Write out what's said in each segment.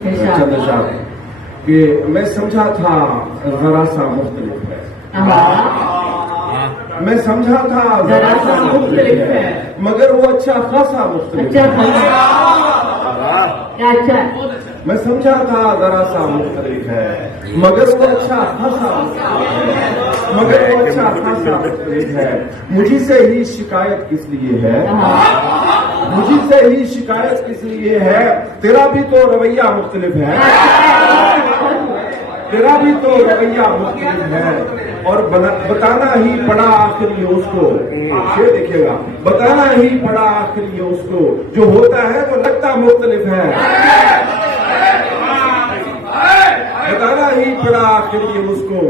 चंद्र साहब कि मैं समझा था जरा सा मुख्तलिफ है। मैं समझा था जरा सा मुख्तलिफ है, मगर वो अच्छा खासा मुख्तलिफ है। अच्छा मैं समझा था जरा सा मुख्तलिफ है, मगर वो अच्छा खासा मुख्तलिफ है। मगर वो अच्छा खासा मुख्तलिफ है। मुझी से ही शिकायत किस लिए है? मुझी से ही शिकायत किस लिए है? तेरा भी तो रवैया मुख्तलिफ है। तेरा भी तो रवैया मुख्तलिफ है। और बताना ही पड़ा आखिर ये उसको, ये देखिएगा, बताना ही पड़ा आखिर ये उसको, जो होता है वो लगता मुख्तलिफ है। बताना ही पड़ा आखिर ये उसको,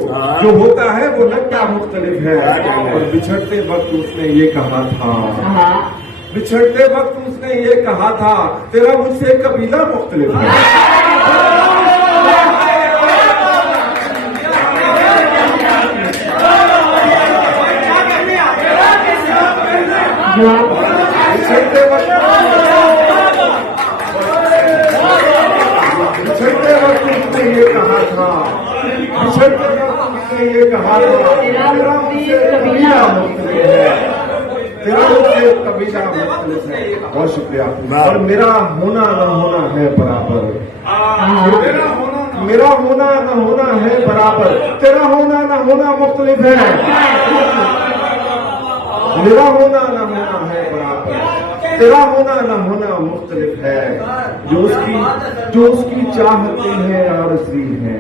जो होता है वो लगता मुख्तलिफ है। और बिछड़ते वक्त उसने ये कहा था, बिछड़ते वक्त उसने ये कहा था, तेरा मुझसे कबीला मुख्तलिफ है। बिछड़ते वक्त उसने ये कहा था, बिछड़ते वक्त उसने ये कहा था, तेरा मुझसे कबीला मुख्तलिफ है। तेरा मुझसे कबीला मुख्तलिफ है। बहुत शुक्रिया। और मेरा होना न होना है बराबर, मेरा होना न होना है बराबर, तेरा होना न होना मुख्तलिफ है। मेरा होना न होना है बराबर, तेरा होना न होना मुख्तलिफ है। जो उसकी चाहते हैं आरज़ी है,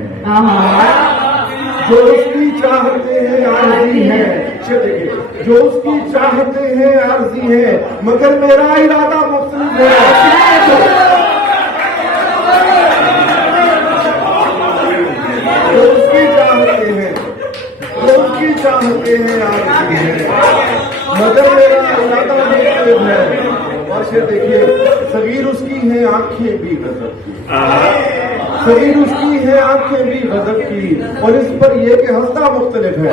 जो उसकी चाहते हैं आरज़ी है। देखिए, जो उसकी चाहते हैं आरज़ी है, मगर मेरा इरादा मुख्तलिफ है। जो उसकी चाहते हैं, जो उसकी चाहते हैं आरज़ी है, मगर मेरा इरादा मुख्तलिफ है। और फिर देखिए, सगीर उसकी है आंखें भी गजब की, सगीर उसकी है आंखें भी गजब की, और इस पर यह कि हंसता मुख्तलिफ है।